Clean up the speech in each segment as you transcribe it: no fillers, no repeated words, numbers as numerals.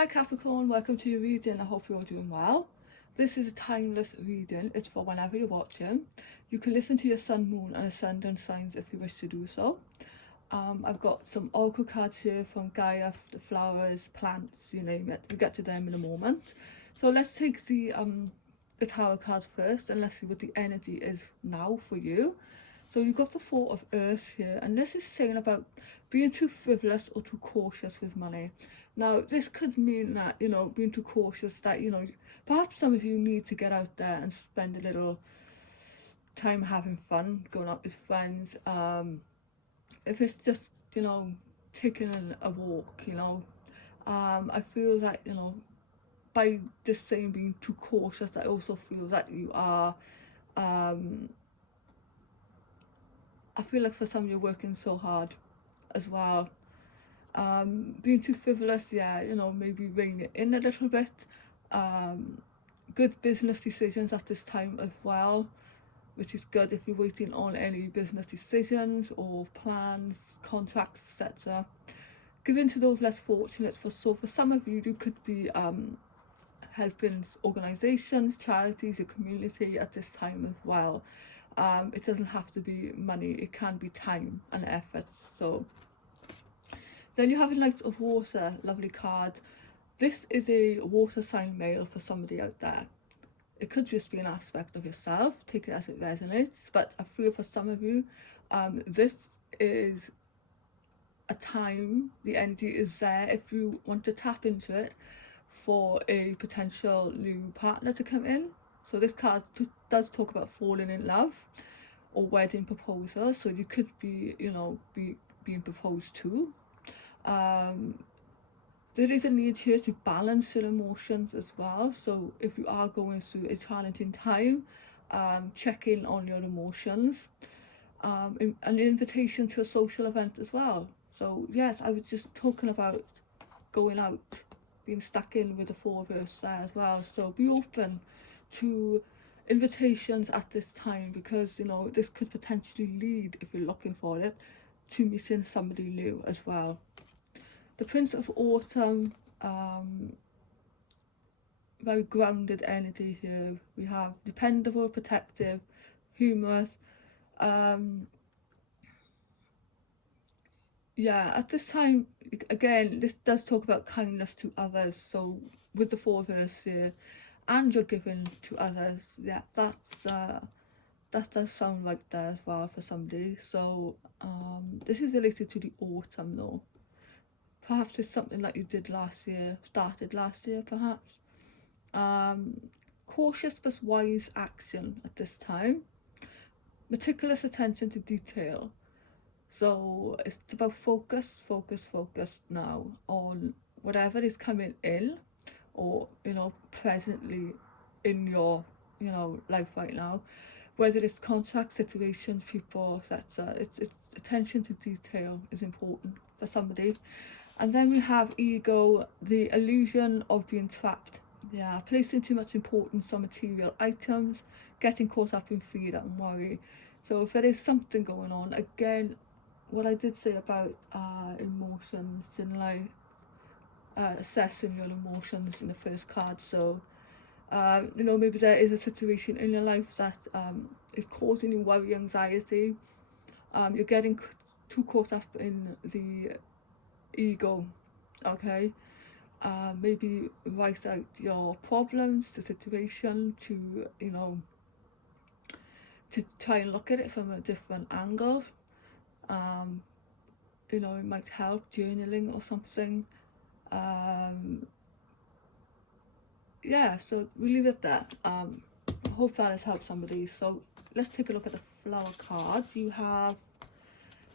Hi Capricorn, welcome to your reading. I hope you're all doing well. This is a timeless reading. It's for whenever you're watching. You can listen to your sun, moon and ascendant signs if you wish to do so. I've got some oracle cards here from Gaia, the flowers, plants, you name it. We'll get to them in a moment. So let's take the tarot card first and let's see what the energy is now for you. So you've got the Four of Earths here, and this is saying about being too frivolous or too cautious with money. Now, this could mean that, being too cautious, that, perhaps some of you need to get out there and spend a little time having fun, going out with friends. If it's just, taking a walk, I feel that, by just saying being too cautious, I also feel that you are, I feel like for some you're working so hard as well. Being too frivolous, yeah, maybe rein it in a little bit. Good business decisions at this time as well, which is good if you're waiting on any business decisions or plans, contracts, etc. Giving to those less fortunate. So for some of you, you could be helping organisations, charities, your community at this time as well. It doesn't have to be money, it can be time and effort. So then you have a Knight of Water, lovely card. This is a water sign male for somebody out there. It could just be an aspect of yourself, take it as it resonates, but I feel for some of you, this is a time, the energy is there if you want to tap into it for a potential new partner to come in. So this card does talk about falling in love or wedding proposal, so you could be, being proposed to. There is a need here to balance your emotions as well. So if you are going through a challenging time, check in on your emotions. An invitation to a social event as well. So yes, I was just talking about going out, being stuck in with the Four of Earths there as well. So be open to invitations at this time, because this could potentially lead, if you're looking for it, to meeting somebody new as well. The Prince of Autumn, very grounded energy here. We have dependable, protective, humorous. Yeah, at this time, again, this does talk about kindness to others. So with the Four of Earths here, and you're giving to others, yeah, that does sound like that as well for somebody. So this is related to the autumn though. Perhaps it's something that you did last year, started last year perhaps. Cautious but wise action at this time. Meticulous attention to detail. So it's about focus now on whatever is coming in, or presently in your life right now, whether it's contracts, situations, people, etc. It's attention to detail is important for somebody. And then we have ego, the illusion of being trapped. Yeah, placing too much importance on material items, getting caught up in fear and worry. So if there is something going on, again, what I did say about emotions and like assessing your emotions in the first card. So maybe there is a situation in your life that is causing you worry, anxiety. You're getting too caught up in the ego. Okay, maybe write out your problems, the situation, to to try and look at it from a different angle. It might help journaling or something. Yeah, so we leave it there. I hope that has helped somebody. So let's take a look at the flower card. You have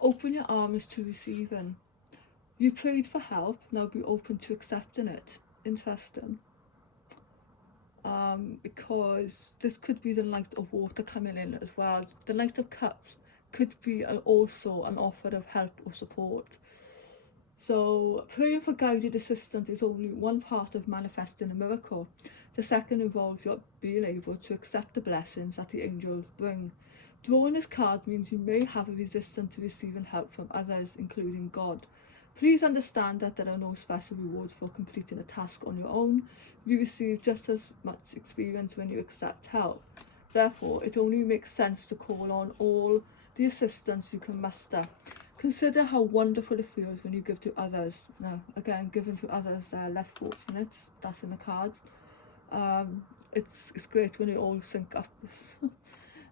open your arms to receiving. You prayed for help, now be open to accepting it. Interesting. Because this could be the Knight of Water coming in as well. The Knight of Cups could be also an offer of help or support. So praying for guided assistance is only one part of manifesting a miracle. The second involves your being able to accept the blessings that the angels bring. Drawing this card means you may have a resistance to receiving help from others, including God. Please understand that there are no special rewards for completing a task on your own. You receive just as much experience when you accept help. Therefore, it only makes sense to call on all the assistance you can muster. Consider how wonderful it feels when you give to others. Now, again, giving to others less fortunate, that's in the cards. It's great when you all sync up.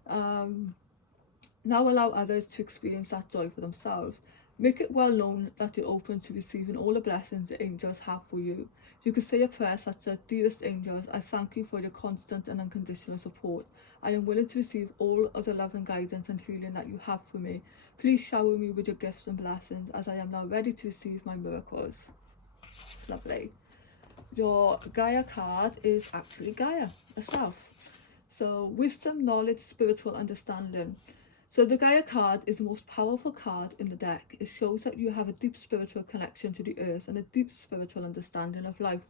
Now allow others to experience that joy for themselves. Make it well known that you're open to receiving all the blessings the angels have for you. You could say a prayer such as, "Dearest angels, I thank you for your constant and unconditional support. I am willing to receive all of the love and guidance and healing that you have for me. Please shower me with your gifts and blessings as I am now ready to receive my miracles." It's lovely. Your Gaia card is actually Gaia herself. So wisdom, knowledge, spiritual understanding. So the Gaia card is the most powerful card in the deck. It shows that you have a deep spiritual connection to the earth and a deep spiritual understanding of life.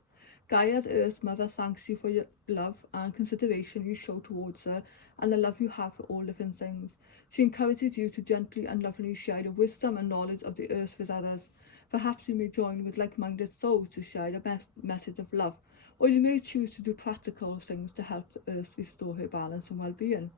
Gaia, the Earth's mother, thanks you for your love and consideration you show towards her and the love you have for all living things. She encourages you to gently and lovingly share your wisdom and knowledge of the earth with others. Perhaps you may join with like-minded souls to share the message of love, or you may choose to do practical things to help the earth restore her balance and well-being.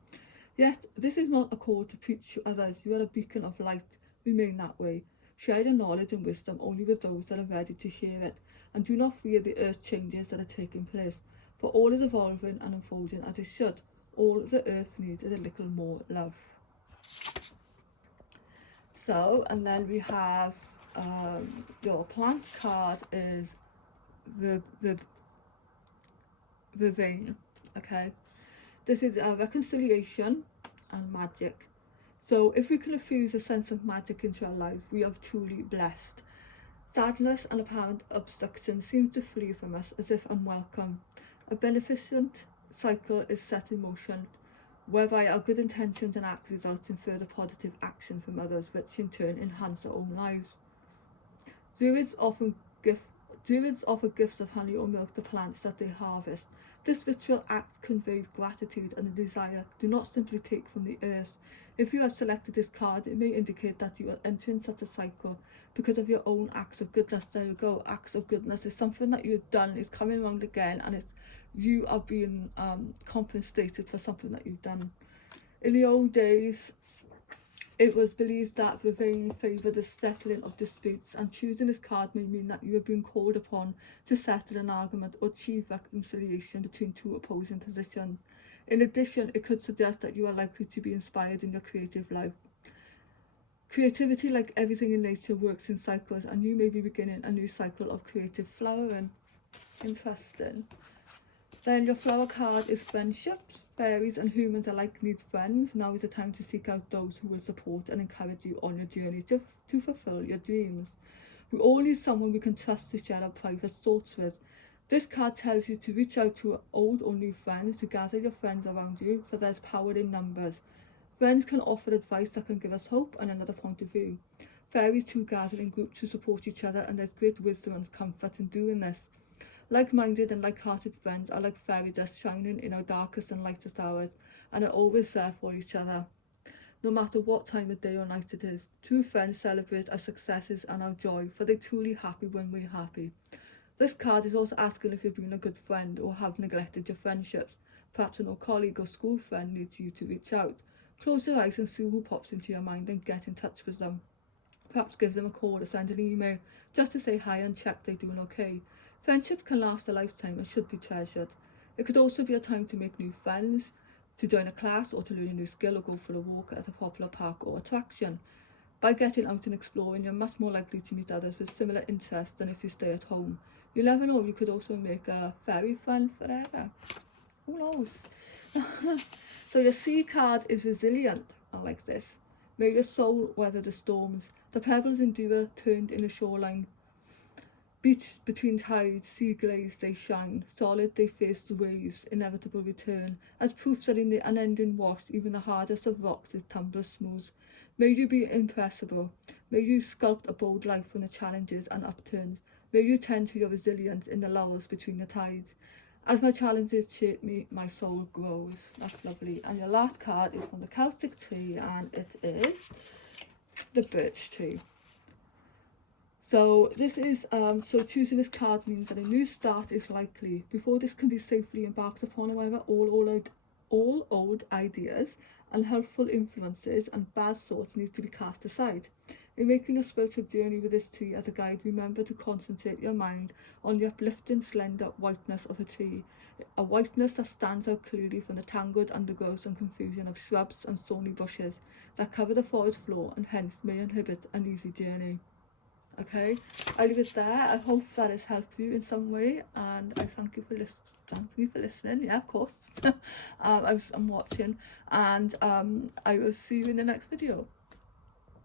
Yet, this is not a call to preach to others. You are a beacon of light. Remain that way. Share your knowledge and wisdom only with those that are ready to hear it, and do not fear the earth changes that are taking place, for all is evolving and unfolding as it should. All the earth needs is a little more love. So, and then we have your plant card is the vein. Okay, this is a reconciliation and magic. So if we can infuse a sense of magic into our lives, we are truly blessed. Sadness and apparent obstruction seem to flee from us as if unwelcome. A beneficent cycle is set in motion, whereby our good intentions and acts result in further positive action from others, which in turn enhance our own lives. Druids offer gifts of honey or milk to plants that they harvest. This ritual act conveys gratitude and a desire. Do not simply take from the earth. If you have selected this card, it may indicate that you are entering such a cycle because of your own acts of goodness. There you go. Acts of goodness is something that you've done, is coming around again, and you are being compensated for something that you've done. In the old days, it was believed that the vein favoured the settling of disputes, and choosing this card may mean that you have been called upon to settle an argument or achieve reconciliation between two opposing positions. In addition, it could suggest that you are likely to be inspired in your creative life. Creativity, like everything in nature, works in cycles, and you may be beginning a new cycle of creative flowering. Interesting. Then your flower card is friendships. Fairies and humans alike need friends. Now is the time to seek out those who will support and encourage you on your journey to fulfill your dreams. We all need someone we can trust to share our private thoughts with. This card tells you to reach out to old or new friends, to gather your friends around you, for there's power in numbers. Friends can offer advice that can give us hope and another point of view. Fairies too gather in groups to support each other, and there's great wisdom and comfort in doing this. Like-minded and like-hearted friends are like fairy dust shining in our darkest and lightest hours, and are always there for each other, no matter what time of day or night it is. True friends celebrate our successes and our joy, for they're truly happy when we're happy. This card is also asking if you've been a good friend or have neglected your friendships. Perhaps an old colleague or school friend needs you to reach out. Close your eyes and see who pops into your mind and get in touch with them. Perhaps give them a call or send an email just to say hi and check they're doing okay. Friendship can last a lifetime and should be treasured. It could also be a time to make new friends, to join a class, or to learn a new skill or go for a walk at a popular park or attraction. By getting out and exploring, you're much more likely to meet others with similar interests than if you stay at home. You never know, you could also make a fairy friend forever. Who knows? So your sea card is resilient. I like this. May your soul weather the storms. The pebbles endure, turned in a shoreline. Beach between tides, sea glazed they shine, solid they face the waves, inevitable return, as proofs that in the unending wash even the hardest of rocks is tumbles smooth. May you be impressible, may you sculpt a bold life from the challenges and upturns, may you tend to your resilience in the lulls between the tides. As my challenges shape me, my soul grows. That's lovely. And your last card is from the Celtic tree, and it is the birch tree. So this is so choosing this card means that a new start is likely. Before this can be safely embarked upon, however, all old ideas, unhelpful influences and bad thoughts need to be cast aside. In making a spiritual journey with this tree as a guide, remember to concentrate your mind on the uplifting, slender whiteness of the tree, a whiteness that stands out clearly from the tangled undergrowth and confusion of shrubs and thorny bushes that cover the forest floor and hence may inhibit an easy journey. Okay, I'll leave it there. I hope that has helped you in some way, and I thank you for listening. Yeah, of course. I'm watching, and I will see you in the next video.